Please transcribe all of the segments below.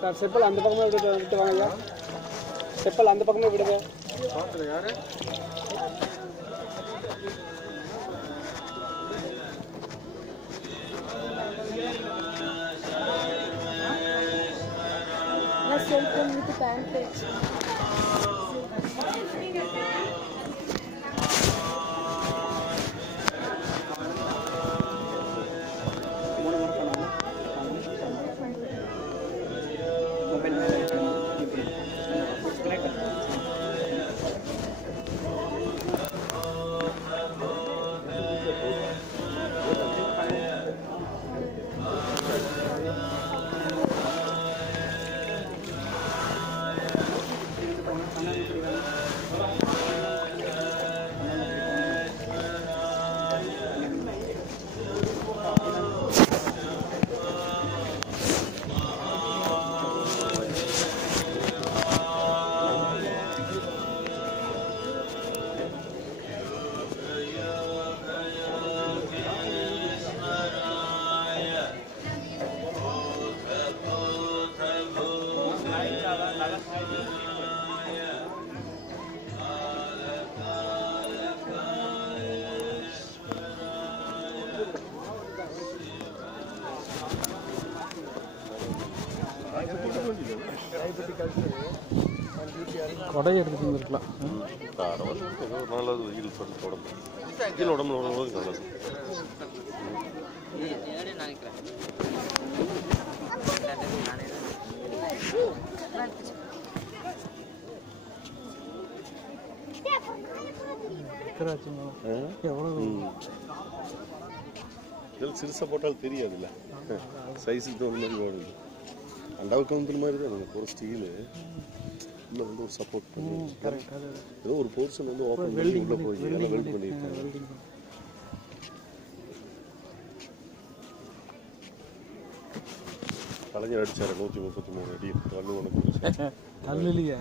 Sir chappal அந்த பக்கமே விட்டு வாங்க ஐயா. செப்பல் அந்த பக்கமே விடுங்க. யாரு செல்போன் விட்டு பேண்ட் போயிடுச்சு. கொடை எடுத்துட்டு வந்துருக்கலாம். நல்லது வெயில் உடம்பு வெயில் உடம்புல நல்லது. சிறுசா போட்டாலும் தெரியாதுல்ல, சைஸுக்கு தகுந்த மாதிரி ஓடுது. அண்டாவுக்கு வந்து மாதிரி தான் ஒரு ஸ்டீலு உள்ள வந்து ஒரு சப்போர்ட் பண்ணி ஏதோ ஒரு போர்ஷன் வந்து ஓப்பன் பண்ணி உள்ள போய் எல்லாம் வெல்ட் பண்ணியிருக்காங்க. கலைஞர் அடிச்சாரு 133 அடி கல்லு உனக்கு கல்லுலயே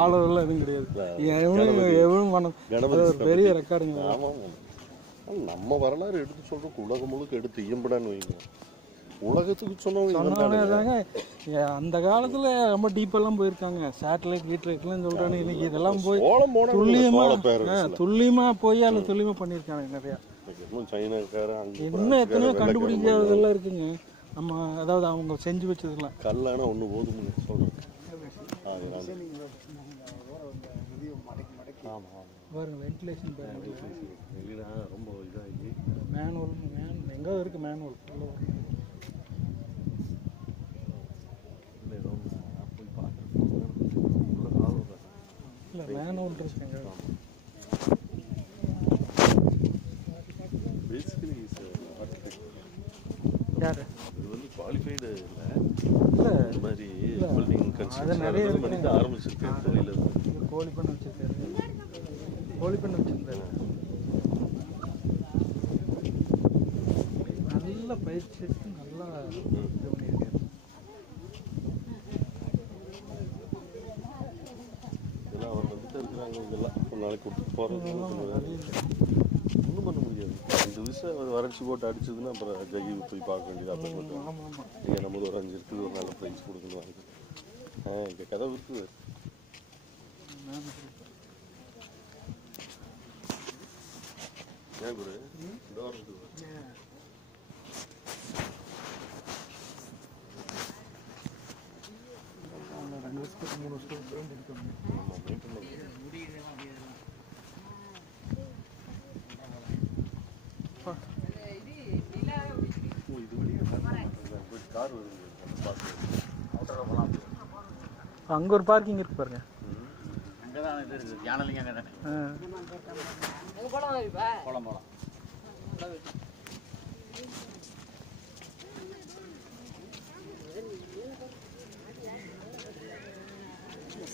ஆளவெல்லாம் எதுவும் கிடையாது. பெரிய ரெக்கார்டுங்க. ஆமாம், நம்ம வரலாறு எடுத்து சொல்றோம். உலகம் முழுக்க எடுத்து இயம்படான்னு வைங்க. உலகத்துக்கு சொன்னவங்க அந்த காலத்துல ரொம்ப டீப்பெல்லாம் போயிருக்காங்க. சேட்டலைட் கீட்லைட்லாம் சொல்றாங்க. இன்னைக்கு இதெல்லாம் போய் துல்லியமா போய் அதில் துல்லியமா பண்ணியிருக்காங்க நிறையா. இன்னும் எத்தனையோ கண்டுபிடிக்காததெல்லாம் இருக்குங்க. நம்ம அதாவது அவங்க செஞ்சு வச்சதுலாம் கல்லானா ஒன்று போதும்னு சொல்றேன். பாருங்க வென்டிலேஷன் ரொம்ப இதாகி மேனுவல் எங்கே இருக்கு மேனுவல் இல்லை மேனுவல் இருக்குங்க. யாரு இது வந்து குவாலிஃபைடு இல்லை, இந்த மாதிரி பில்டிங் கன்ஸ்ட்ரக்ஷன் பண்ணி ஆரம்பிச்சிருக்கேன். தொழில் கோழி பண்ண வச்சிருக்காரு. கோழி பண்ண வச்சிருந்தாரு. நல்ல பயிற்சி நல்லா இது பண்ணியிருக்காரு. இதெல்லாம் அவர் வந்துட்டு இருக்கிறாங்க. இதெல்லாம் ஒரு நாளைக்கு விட்டு போகிறது ஒன்றும் பண்ண முடியாது. 2 விஷயம் வறட்சி போட்டு அடிச்சதுன்னா அப்புறம் ஜகி போய் பார்க்க வேண்டியது. அப்புறம் இங்கே நம்ம ஒரு 5 இருக்குது, ஒரு நல்ல ப்ரைஸ் கொடுக்கணும். இங்கே கதை இருக்குது. ஏன் குரு டோர் இருக்குது. அங்க ஒரு பார்க்கிங் இருக்கு பாருங்க. அங்கதான் இது இருக்கு. யானலிங்க அங்க தானே. போலாம்.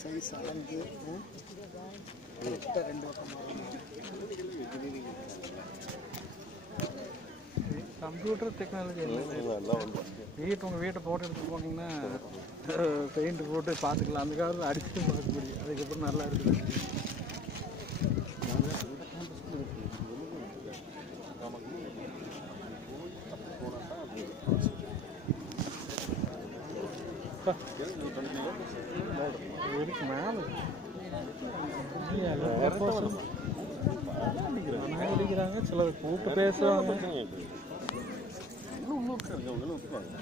சைஸ் அளந்து ரெண்டு பக்கம் கம்ப்யூட்டர் டெக்னாலஜி உங்கள் வீட்டை போட்டு எடுத்து போனீங்கன்னா பெயிண்ட் போட்டு பார்த்துக்கலாம். அந்த காலத்தில் அடிச்சுட்டு பார்க்க முடியும். அதுக்கப்புறம் நல்லா இருக்குது. இருக்கு மேலே அடிக்கிறாங்க, சிலர் கூப்பிட்டு பேசுவாங்க. இன்னும் இருக்காங்க, அவங்க எல்லாம் விட்டுருவாங்க.